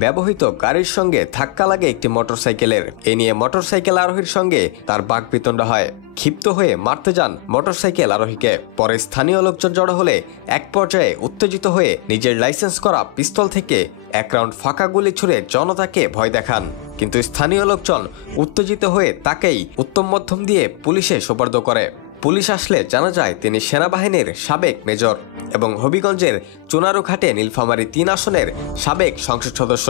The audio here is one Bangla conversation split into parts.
ব্যবহৃত গাড়ির সঙ্গে ধাক্কা লাগে একটি মোটরসাইকেলের। এ নিয়ে মোটরসাইকেল আরোহীর সঙ্গে তার বাকবিতণ্ডা হয়। ক্ষিপ্ত হয়ে মারতে যান মোটরসাইকেল আরোহীকে। পরে স্থানীয় লোকজন জড়ো হলে এক পর্যায়ে উত্তেজিত হয়ে নিজের লাইসেন্স করা পিস্তল থেকে এক রাউন্ড ফাঁকা গুলি ছুড়ে জনতাকে ভয় দেখান। কিন্তু স্থানীয় লোকজন উত্তেজিত হয়ে তাকেই উত্তম মধ্যম দিয়ে পুলিশে সোপর্দ করে। পুলিশ আসলে জানা যায় তিনি সেনাবাহিনীর সাবেক মেজর এবং হবিগঞ্জের চুনারুঘাটে নীলফামারী ৩ আসনের সাবেক সংসদ সদস্য।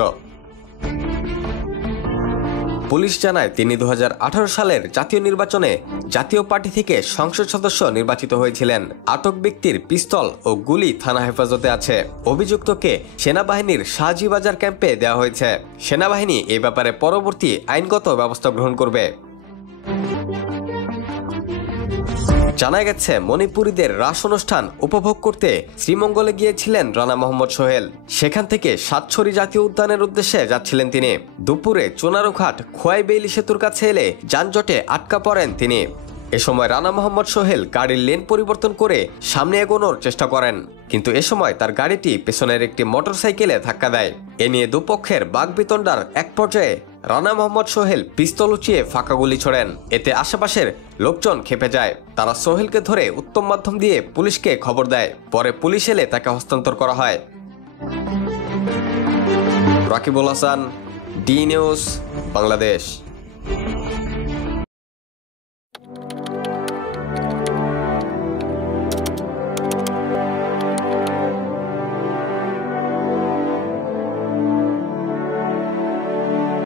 পুলিশ জানায় তিনি ২০১৮ সালের জাতীয় নির্বাচনে জাতীয় পার্টি থেকে সংসদ সদস্য নির্বাচিত হয়েছিলেন। আটক ব্যক্তির পিস্তল ও গুলি থানা হেফাজতে আছে। অভিযুক্তকে সেনাবাহিনীর শাহজিবাজার ক্যাম্পে দেওয়া হয়েছে। সেনাবাহিনী এ ব্যাপারে পরবর্তী আইনগত ব্যবস্থা গ্রহণ করবে। জানা গেছে মণিপুরীদের রাস অনুষ্ঠান উপভোগ করতে শ্রীমঙ্গলে গিয়েছিলেন রানা মোহাম্মদ সোহেল। সেখান থেকে সাতছড়ি জাতীয় উদ্যানের উদ্দেশ্যে যাচ্ছিলেন তিনি। দুপুরে চুনারুঘাট খোয়াইবেইলি সেতুর কাছে এলে যানজটে আটকা পড়েন তিনি। এ সময় রানা মোহাম্মদ সোহেল গাড়ির লেন পরিবর্তন করে সামনে এগোনোর চেষ্টা করেন, কিন্তু এ সময় তার গাড়িটি পেছনের একটি মোটরসাইকেলে ধাক্কা দেয়। এ নিয়ে দুপক্ষের বাকবিতণ্ডার এক পর্যায়ে রানা মোহাম্মদ সোহেল পিস্তল উঁচিয়ে ফাঁকা গুলি ছোড়েন। এতে আশেপাশের লোকজন ক্ষেপে যায়। তারা সোহেলকে ধরে উত্তম মাধ্যম দিয়ে পুলিশকে খবর দেয়। পরে পুলিশ এলে তাকে হস্তান্তর করা হয়। Rakibul Hasan, D news, Bangladesh.